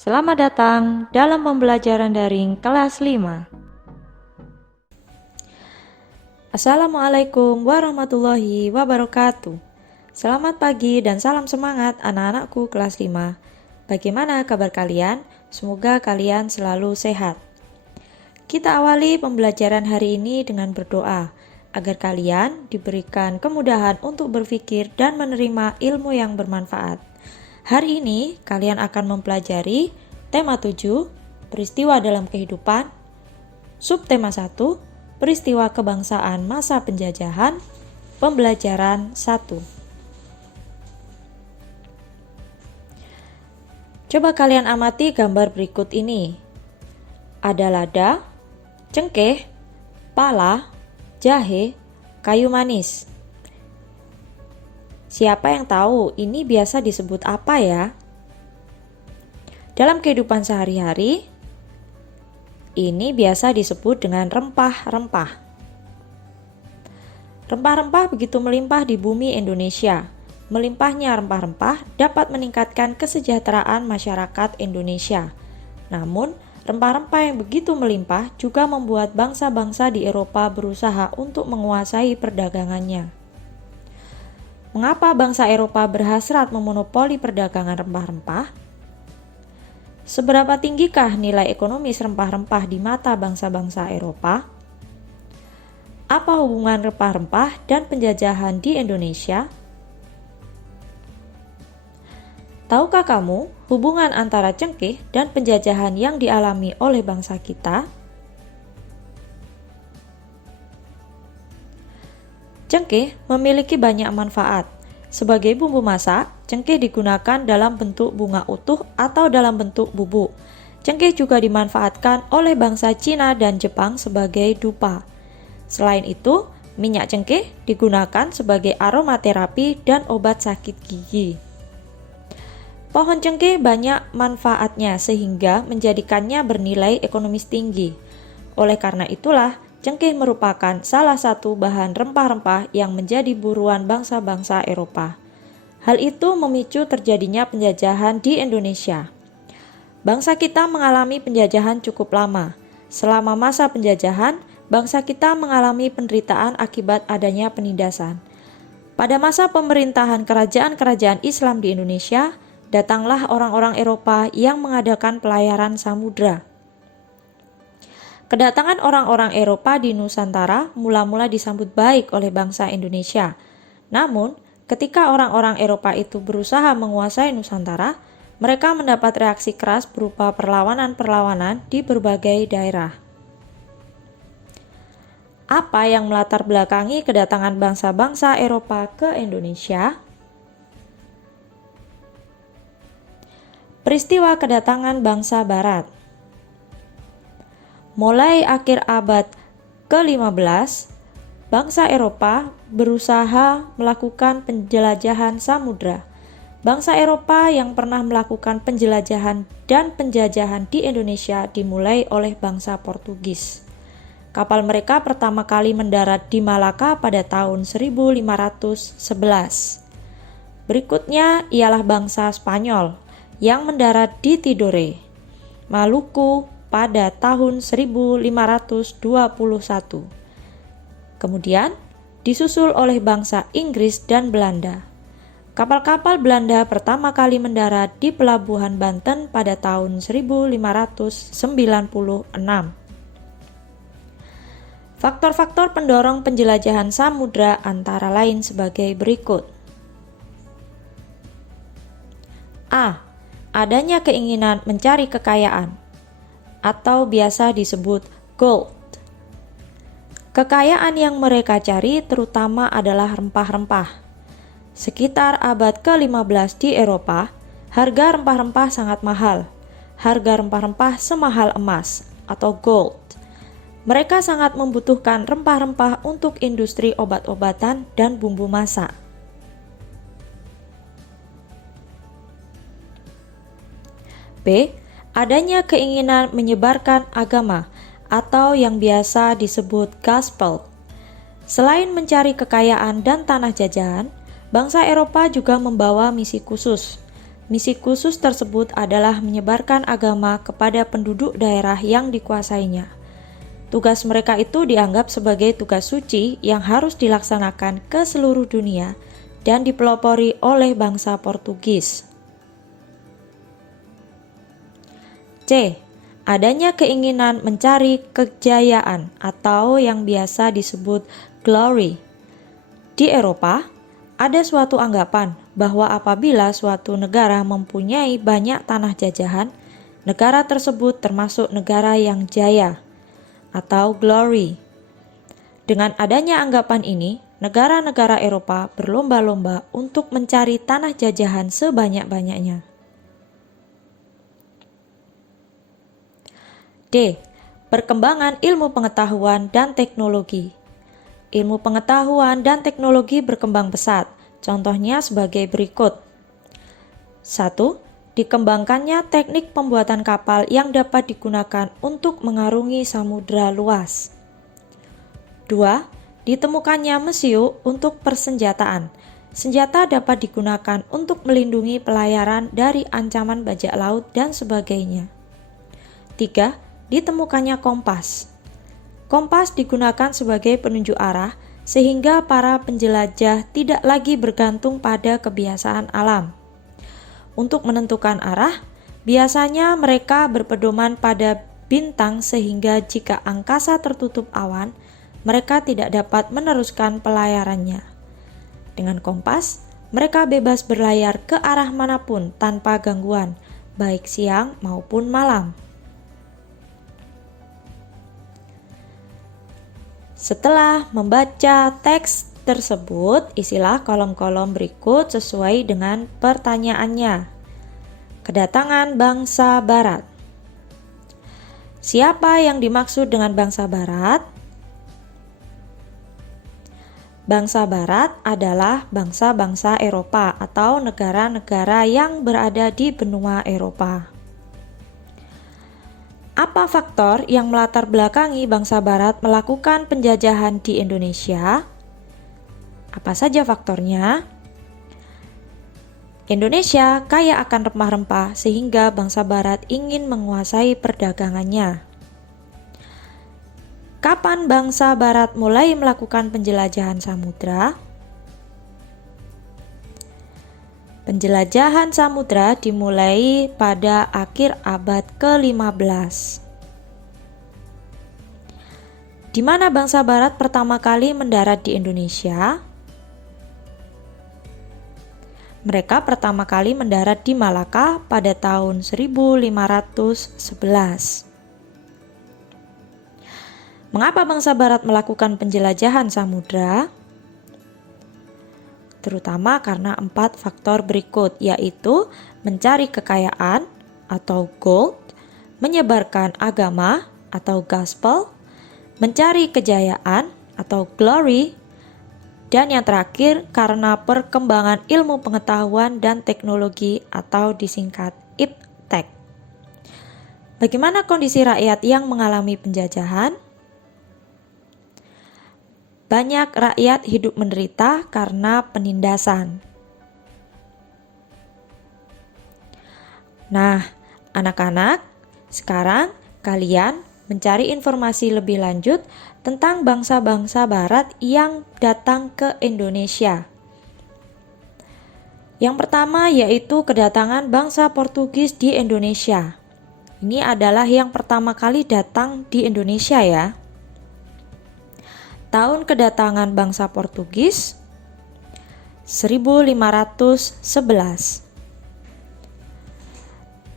Selamat datang dalam pembelajaran daring kelas 5. Assalamualaikum warahmatullahi wabarakatuh. Selamat pagi dan salam semangat anak-anakku kelas 5. Bagaimana kabar kalian? Semoga kalian selalu sehat. Kita awali pembelajaran hari ini dengan berdoa agar kalian diberikan kemudahan untuk berpikir dan menerima ilmu yang bermanfaat. Hari ini kalian akan mempelajari tema 7, peristiwa dalam kehidupan, subtema 1, peristiwa kebangsaan masa penjajahan, pembelajaran 1. Coba kalian amati gambar berikut ini. Ada lada, cengkeh, pala, jahe, kayu manis. Siapa yang tahu ini biasa disebut apa ya? Dalam kehidupan sehari-hari, ini biasa disebut dengan rempah-rempah. Rempah-rempah begitu melimpah di bumi Indonesia. Melimpahnya rempah-rempah dapat meningkatkan kesejahteraan masyarakat Indonesia. Namun, rempah-rempah yang begitu melimpah juga membuat bangsa-bangsa di Eropa berusaha untuk menguasai perdagangannya. Mengapa bangsa Eropa berhasrat memonopoli perdagangan rempah-rempah? Seberapa tinggikah nilai ekonomis rempah-rempah di mata bangsa-bangsa Eropa? Apa hubungan rempah-rempah dan penjajahan di Indonesia? Tahukah kamu hubungan antara cengkeh dan penjajahan yang dialami oleh bangsa kita? Cengkeh memiliki banyak manfaat. Sebagai bumbu masak, cengkeh digunakan dalam bentuk bunga utuh atau dalam bentuk bubuk. Cengkeh juga dimanfaatkan oleh bangsa Cina dan Jepang sebagai dupa. Selain itu, minyak cengkeh digunakan sebagai aromaterapi dan obat sakit gigi. Pohon cengkeh banyak manfaatnya sehingga menjadikannya bernilai ekonomis tinggi. Oleh karena itulah, cengkeh merupakan salah satu bahan rempah-rempah yang menjadi buruan bangsa-bangsa Eropa. Hal itu memicu terjadinya penjajahan di Indonesia. Bangsa kita mengalami penjajahan cukup lama. Selama masa penjajahan, bangsa kita mengalami penderitaan akibat adanya penindasan. Pada masa pemerintahan kerajaan-kerajaan Islam di Indonesia, datanglah orang-orang Eropa yang mengadakan pelayaran samudra. Kedatangan orang-orang Eropa di Nusantara mula-mula disambut baik oleh bangsa Indonesia. Namun, ketika orang-orang Eropa itu berusaha menguasai Nusantara, mereka mendapat reaksi keras berupa perlawanan-perlawanan di berbagai daerah. Apa yang melatar belakangi kedatangan bangsa-bangsa Eropa ke Indonesia? Peristiwa kedatangan bangsa Barat. Mulai akhir abad ke-15, bangsa Eropa berusaha melakukan penjelajahan samudra. Bangsa Eropa yang pernah melakukan penjelajahan dan penjajahan di Indonesia dimulai oleh bangsa Portugis. Kapal mereka pertama kali mendarat di Malaka pada tahun 1511. Berikutnya ialah bangsa Spanyol yang mendarat di Tidore, Maluku, pada tahun 1521. Kemudian disusul oleh bangsa Inggris dan Belanda. Kapal-kapal Belanda pertama kali mendarat di pelabuhan Banten pada tahun 1596. Faktor-faktor pendorong penjelajahan samudra antara lain sebagai berikut. A. Adanya keinginan mencari kekayaan, atau biasa disebut gold. Kekayaan yang mereka cari terutama adalah rempah-rempah. Sekitar abad ke-15 di Eropa, harga rempah-rempah sangat mahal. Harga rempah-rempah semahal emas atau gold. Mereka sangat membutuhkan rempah-rempah untuk industri obat-obatan dan bumbu masak. B. Adanya keinginan menyebarkan agama atau yang biasa disebut gospel. Selain mencari kekayaan dan tanah jajahan, bangsa Eropa juga membawa misi khusus. Misi khusus tersebut adalah menyebarkan agama kepada penduduk daerah yang dikuasainya. Tugas mereka itu dianggap sebagai tugas suci yang harus dilaksanakan ke seluruh dunia dan dipelopori oleh bangsa Portugis. C. Adanya keinginan mencari kejayaan atau yang biasa disebut glory. Di Eropa, ada suatu anggapan bahwa apabila suatu negara mempunyai banyak tanah jajahan, negara tersebut termasuk negara yang jaya atau glory. Dengan adanya anggapan ini, negara-negara Eropa berlomba-lomba untuk mencari tanah jajahan sebanyak-banyaknya. D. Perkembangan ilmu pengetahuan dan teknologi. Ilmu pengetahuan dan teknologi berkembang pesat, contohnya sebagai berikut. 1. Dikembangkannya teknik pembuatan kapal yang dapat digunakan untuk mengarungi samudra luas. 2. Ditemukannya mesiu untuk persenjataan. Senjata dapat digunakan untuk melindungi pelayaran dari ancaman bajak laut dan sebagainya. 3. Ditemukannya kompas. Kompas digunakan sebagai penunjuk arah sehingga para penjelajah tidak lagi bergantung pada kebiasaan alam. Untuk menentukan arah, biasanya mereka berpedoman pada bintang sehingga jika angkasa tertutup awan, mereka tidak dapat meneruskan pelayarannya. Dengan kompas, mereka bebas berlayar ke arah manapun tanpa gangguan, baik siang maupun malam. Setelah membaca teks tersebut, isilah kolom-kolom berikut sesuai dengan pertanyaannya. Kedatangan bangsa Barat. Siapa yang dimaksud dengan bangsa Barat? Bangsa Barat adalah bangsa-bangsa Eropa atau negara-negara yang berada di benua Eropa. Apa faktor yang melatar belakangi bangsa Barat melakukan penjajahan di Indonesia? Apa saja faktornya? Indonesia kaya akan rempah-rempah sehingga bangsa Barat ingin menguasai perdagangannya. Kapan bangsa Barat mulai melakukan penjelajahan samudra? Penjelajahan samudra dimulai pada akhir abad ke-15. Di mana bangsa Barat pertama kali mendarat di Indonesia? Mereka pertama kali mendarat di Malaka pada tahun 1511. Mengapa bangsa Barat melakukan penjelajahan samudra? Terutama karena 4 faktor berikut, yaitu mencari kekayaan atau gold, menyebarkan agama atau gospel, mencari kejayaan atau glory, dan yang terakhir karena perkembangan ilmu pengetahuan dan teknologi atau disingkat iptek. Bagaimana kondisi rakyat yang mengalami penjajahan? Banyak rakyat hidup menderita karena penindasan. Nah, anak-anak, sekarang kalian mencari informasi lebih lanjut tentang bangsa-bangsa Barat yang datang ke Indonesia. Yang pertama yaitu kedatangan bangsa Portugis di Indonesia. Ini adalah yang pertama kali datang di Indonesia ya. Tahun kedatangan bangsa Portugis 1511.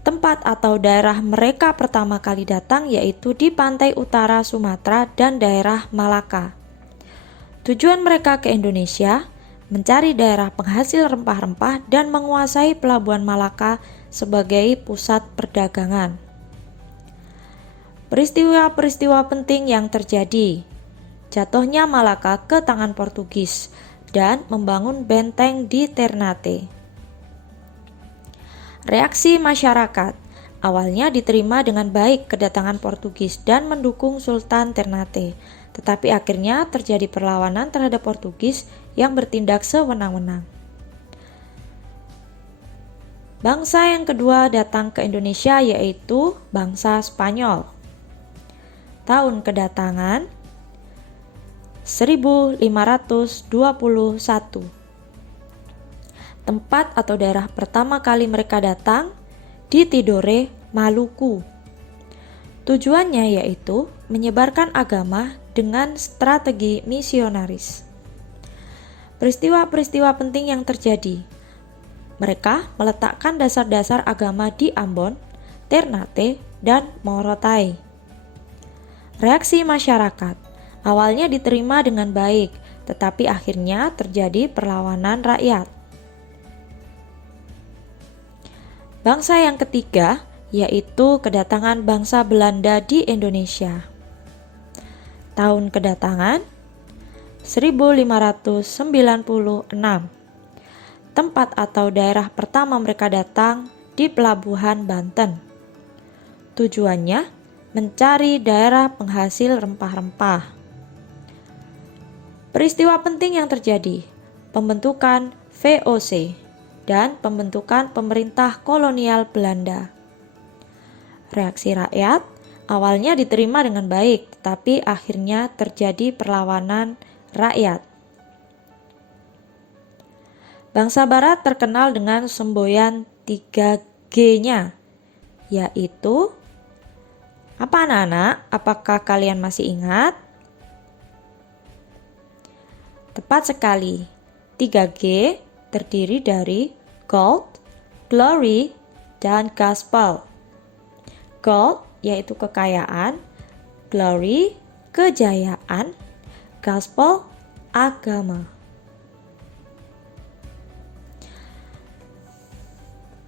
Tempat atau daerah mereka pertama kali datang yaitu di pantai utara Sumatera dan daerah Malaka. Tujuan mereka ke Indonesia mencari daerah penghasil rempah-rempah dan menguasai pelabuhan Malaka sebagai pusat perdagangan. Peristiwa-peristiwa penting yang terjadi: jatuhnya Malaka ke tangan Portugis dan membangun benteng di Ternate. Reaksi masyarakat awalnya diterima dengan baik kedatangan Portugis dan mendukung Sultan Ternate, tetapi akhirnya terjadi perlawanan terhadap Portugis yang bertindak sewenang-wenang. Bangsa yang kedua datang ke Indonesia yaitu bangsa Spanyol. Tahun kedatangan 1521. Tempat atau daerah pertama kali mereka datang di Tidore, Maluku. Tujuannya yaitu menyebarkan agama dengan strategi misionaris. Peristiwa-peristiwa penting yang terjadi. Mereka meletakkan dasar-dasar agama di Ambon, Ternate, dan Morotai. Reaksi masyarakat. Awalnya diterima dengan baik, tetapi akhirnya terjadi perlawanan rakyat. Bangsa yang ketiga yaitu kedatangan bangsa Belanda di Indonesia. Tahun kedatangan 1596. Tempat atau daerah pertama mereka datang di Pelabuhan Banten. Tujuannya mencari daerah penghasil rempah-rempah. Peristiwa penting yang terjadi, pembentukan VOC dan pembentukan pemerintah kolonial Belanda. Reaksi rakyat awalnya diterima dengan baik, tetapi akhirnya terjadi perlawanan rakyat. Bangsa Barat terkenal dengan semboyan 3G-nya, yaitu apa anak-anak? Apakah kalian masih ingat? Tepat sekali, 3G terdiri dari gold, glory, dan gospel. Gold yaitu kekayaan, glory kejayaan, gospel agama.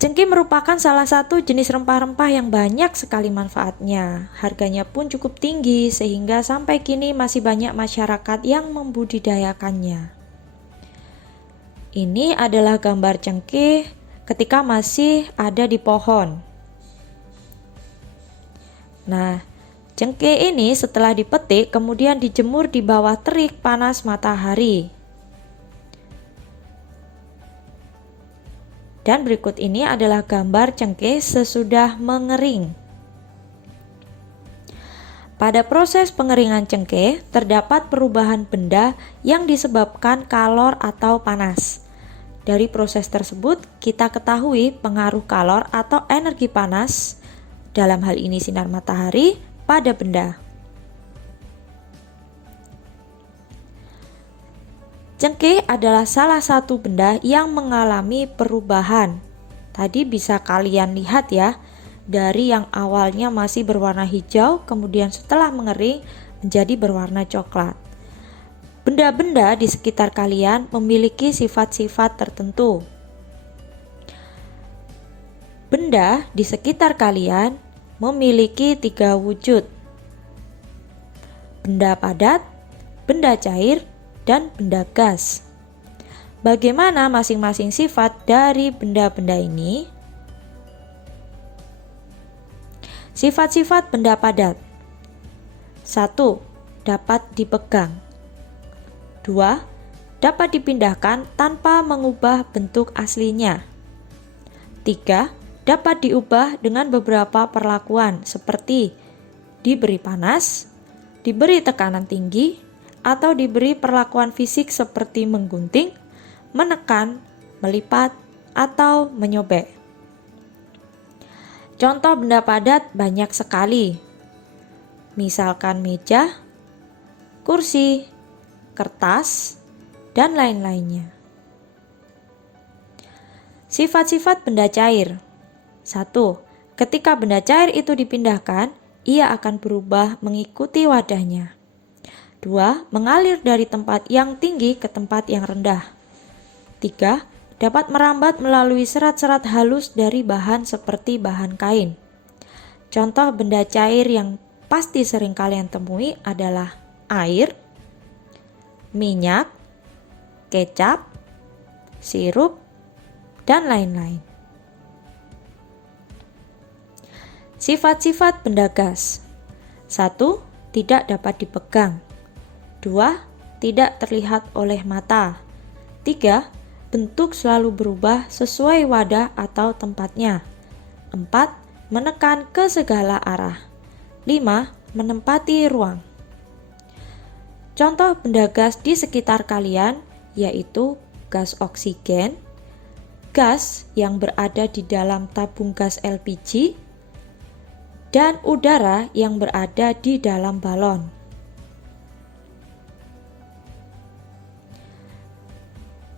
Cengkeh merupakan salah satu jenis rempah-rempah yang banyak sekali manfaatnya. Harganya pun cukup tinggi sehingga sampai kini masih banyak masyarakat yang membudidayakannya. Ini adalah gambar cengkeh ketika masih ada di pohon. Nah, cengkeh ini setelah dipetik kemudian dijemur di bawah terik panas matahari. Dan berikut ini adalah gambar cengkeh sesudah mengering. Pada proses pengeringan cengkeh terdapat perubahan benda yang disebabkan kalor atau panas. Dari proses tersebut kita ketahui pengaruh kalor atau energi panas, dalam hal ini sinar matahari, pada benda. Cengkeh adalah salah satu benda yang mengalami perubahan. Tadi bisa kalian lihat ya, dari yang awalnya masih berwarna hijau, kemudian setelah mengering menjadi berwarna coklat. Benda-benda di sekitar kalian memiliki sifat-sifat tertentu. Benda di sekitar kalian memiliki 3 wujud. Benda padat, benda cair, dan benda gas. Bagaimana masing-masing sifat dari benda-benda ini? Sifat-sifat benda padat. 1. Dapat dipegang. 2. Dapat dipindahkan tanpa mengubah bentuk aslinya. 3. Dapat diubah dengan beberapa perlakuan seperti diberi panas, diberi tekanan tinggi, atau diberi perlakuan fisik seperti menggunting, menekan, melipat, atau menyobek. Contoh benda padat banyak sekali. Misalkan meja, kursi, kertas, dan lain-lainnya. Sifat-sifat benda cair. 1. Ketika benda cair itu dipindahkan, ia akan berubah mengikuti wadahnya. 2. Mengalir dari tempat yang tinggi ke tempat yang rendah. 3. Dapat merambat melalui serat-serat halus dari bahan seperti bahan kain. Contoh benda cair yang pasti sering kalian temui adalah air, minyak, kecap, sirup, dan lain-lain. Sifat-sifat benda gas. 1. Tidak dapat dipegang. 2. Tidak terlihat oleh mata. 3. bentuk selalu berubah sesuai wadah atau tempatnya. 4. Menekan ke segala arah. 5. Menempati ruang. Contoh benda gas di sekitar kalian yaitu gas oksigen, gas yang berada di dalam tabung gas LPG, dan udara yang berada di dalam balon.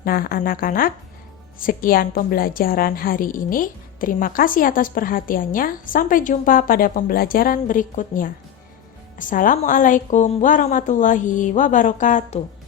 Nah, anak-anak, sekian pembelajaran hari ini. Terima kasih atas perhatiannya. Sampai jumpa pada pembelajaran berikutnya. Assalamualaikum warahmatullahi wabarakatuh.